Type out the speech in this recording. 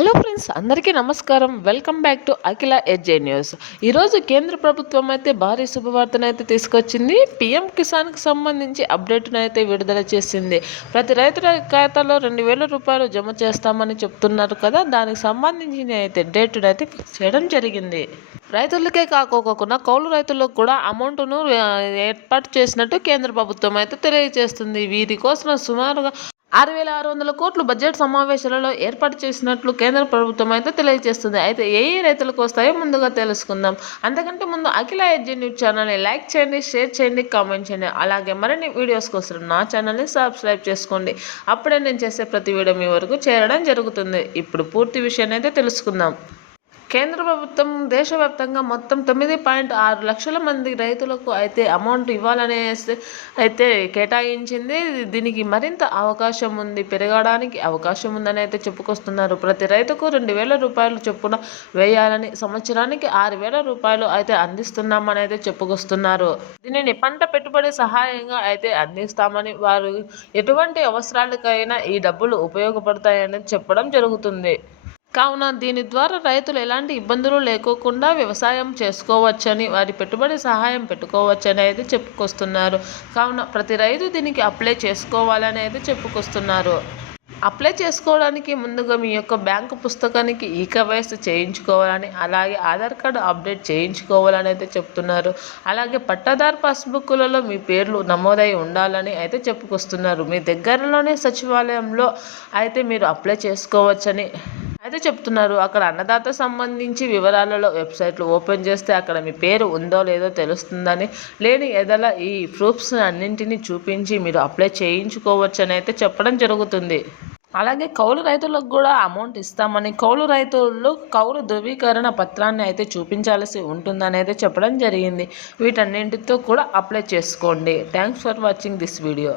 Hello friends, అందరికీ నమస్కారం. Welcome back to Akhila edge news. ఈరోజు కేంద్ర ప్రభుత్వం అయితే భారీ శుభవార్తను అయితే తీసుకొచ్చింది. పీఎం కిసాన్కి సంబంధించి అప్డేట్ను అయితే విడుదల చేసింది. ప్రతి రైతుల ఖాతాలో 2,000 రూపాయలు జమ చేస్తామని చెప్తున్నారు కదా, దానికి సంబంధించిన అయితే డేట్ను అయితే ఫిక్స్ చేయడం జరిగింది. రైతులకే కాకోకుండా కౌలు రైతులకు కూడా అమౌంట్ను ఏర్పాటు చేసినట్టు కేంద్ర ప్రభుత్వం అయితే తెలియజేస్తుంది. వీరి కోసం సుమారుగా 6,600 కోట్లు బడ్జెట్ సమావేశాలలో ఏర్పాటు చేసినట్లు కేంద్ర ప్రభుత్వం అయితే తెలియజేస్తుంది. అయితే ఏ రైతులకు వస్తాయో ముందుగా తెలుసుకుందాం. అంతకంటే ముందు అఖిల ఎడ్జే న్యూస్ ఛానల్ని లైక్ చేయండి, షేర్ చేయండి, కామెంట్ చేయండి. అలాగే మరిన్ని వీడియోస్ కోసం నా ఛానల్ని సబ్స్క్రైబ్ చేసుకోండి. అప్పుడే నేను చేసే ప్రతి వీడియో మీ వరకు చేరడం జరుగుతుంది. ఇప్పుడు పూర్తి విషయాన్ని అయితే తెలుసుకుందాం. కేంద్ర ప్రభుత్వం దేశవ్యాప్తంగా మొత్తం 9.6 లక్షల మంది రైతులకు అయితే అమౌంట్ ఇవ్వాలనేసి అయితే కేటాయించింది. దీనికి మరింత అవకాశం ఉంది, పెరగడానికి అవకాశం ఉందని అయితే చెప్పుకొస్తున్నారు. ప్రతి రైతుకు 2,000 రూపాయలు చొప్పున వేయాలని, సంవత్సరానికి 6,000 రూపాయలు అయితే అందిస్తున్నామని అయితే చెప్పుకొస్తున్నారు. దీనిని పంట పెట్టుబడి సహాయంగా అయితే అందిస్తామని, వారు ఎటువంటి అవసరాలకైనా ఈ డబ్బులు ఉపయోగపడతాయని చెప్పడం జరుగుతుంది. కావున దీని ద్వారా రైతులు ఎలాంటి ఇబ్బందులు లేకోకుండా వ్యవసాయం చేసుకోవచ్చని, వారి పెట్టుబడి సహాయం పెట్టుకోవచ్చని అయితే చెప్పుకొస్తున్నారు. కావున ప్రతి రైతు దీనికి అప్లై చేసుకోవాలని అయితే చెప్పుకొస్తున్నారు. అప్లై చేసుకోవడానికి ముందుగా మీ యొక్క బ్యాంకు పుస్తకానికి ఈకేవైసీ చేయించుకోవాలని, అలాగే ఆధార్ కార్డు అప్డేట్ చేయించుకోవాలని అయితే చెప్తున్నారు. అలాగే పట్టాదారు పాస్బుక్లలో మీ పేర్లు నమోదై ఉండాలని అయితే చెప్పుకొస్తున్నారు. మీ దగ్గరలోనే సచివాలయంలో అయితే మీరు అప్లై చేసుకోవచ్చని అయితే చెప్తున్నారు. అక్కడ అన్నదాత సంబంధించి వివరాలలో వెబ్సైట్లు ఓపెన్ చేస్తే అక్కడ మీ పేరు ఉందో లేదో తెలుస్తుందని, లేని ఎదల ఈ ప్రూఫ్స్ అన్నింటినీ చూపించి మీరు అప్లై చేయించుకోవచ్చని అయితే చెప్పడం జరుగుతుంది. అలాగే కౌలు రైతులకు కూడా అమౌంట్ ఇస్తామని, కౌలు రైతులు కౌలు ధృవీకరణ పత్రాన్ని అయితే చూపించాల్సి ఉంటుందని అయితే చెప్పడం జరిగింది. వీటన్నింటితో కూడా అప్లై చేసుకోండి. Thanks for watching this video.